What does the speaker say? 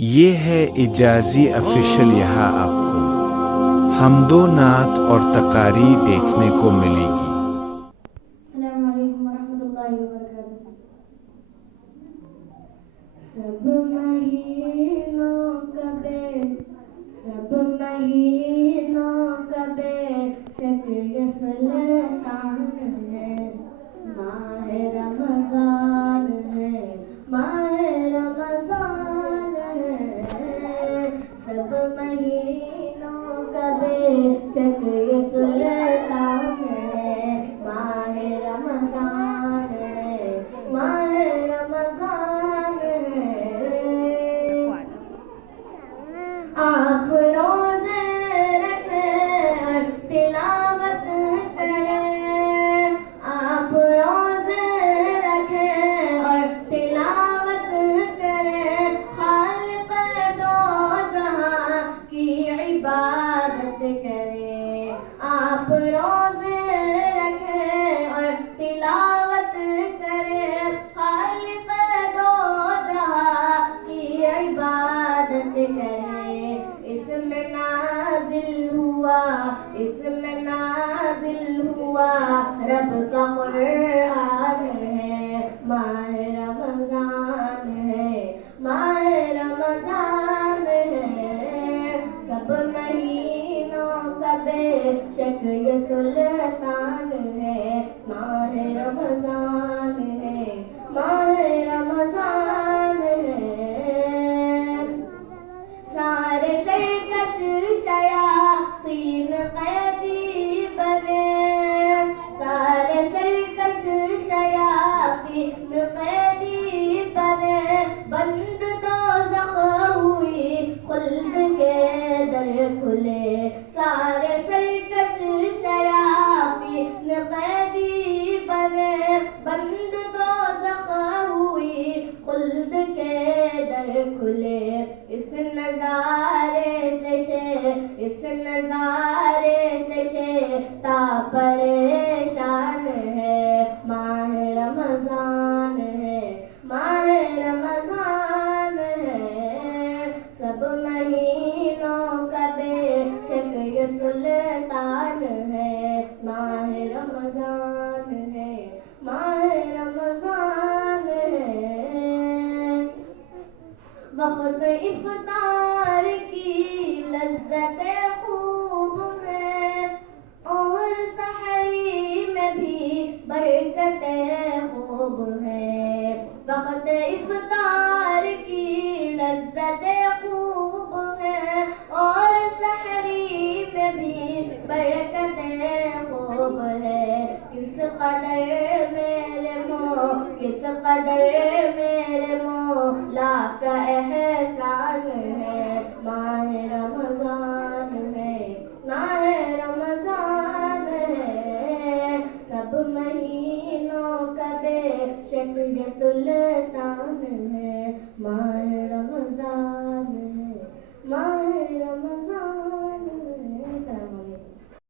یہ ہے اجازی آفیشل، یہاں آپ کو حمد و نعت اور تقاریر دیکھنے کو ملے گی۔ السلام علیکم ورحمۃ اللہ وبرکاتہ۔ سب مہینوں کا سب مہینوں کا شک یہ سلطان ہے، ماہ رمضان ہے، ماہ رمضان ہے، سب مہینوں کا شک یہ سلطان ہے، ماہ رمضان ہے، ماہ رمضان ہے۔ آپ روزے رکھیں تلاوت کریں، آپ روزے رکھیں اور تلاوت کریں، خالق دو جہاں کی عبادت کریں۔ آپ روزے رکھیں اور تلاوت کریں، خالق دو جہاں کی عبادت کریں۔ اس میں نازل ہوا، اس میں نازل ہوا رب کا قرآن ہے، ماہ رمضان ہے، ماہ رمضان ہے، سب مہینوں کا شک یہ سلطان ہے، ماہ رمضان ہے، ماہ رمضان ہے۔ سارے سرکش شیاطین قیدی بنے، سارے سرکش شیاطین قیدی بنے، بند دوزخ ہوئی خلد کے در کھلے، سارے سرکش شیاطین قیدی بنے، بند دوزخ ہوئی خلد کے در کھلے۔ اس نظارے سے شیطان پریشان ہے، ماہ رمضان ہے، ماہ رمضان ہے، سب مہینوں کا شک یہ سلطان ہے، ماہ رمضان ہے، ماہ رمضان ہے۔ وقت افطار کی لذت خوب ہے، اور سحری میں بھی برکت خوب ہے، وقت افطار کی لذت خوب ہے، اور سحری میں بھی برکت خوب ہے، کس قدر میرے کس قدر میرے مولا کا احسان ہے، ماہ رمضان ہے، ماہ رمضان ہے، سب مہینوں کا شک یہ سلطان ہے، ماہ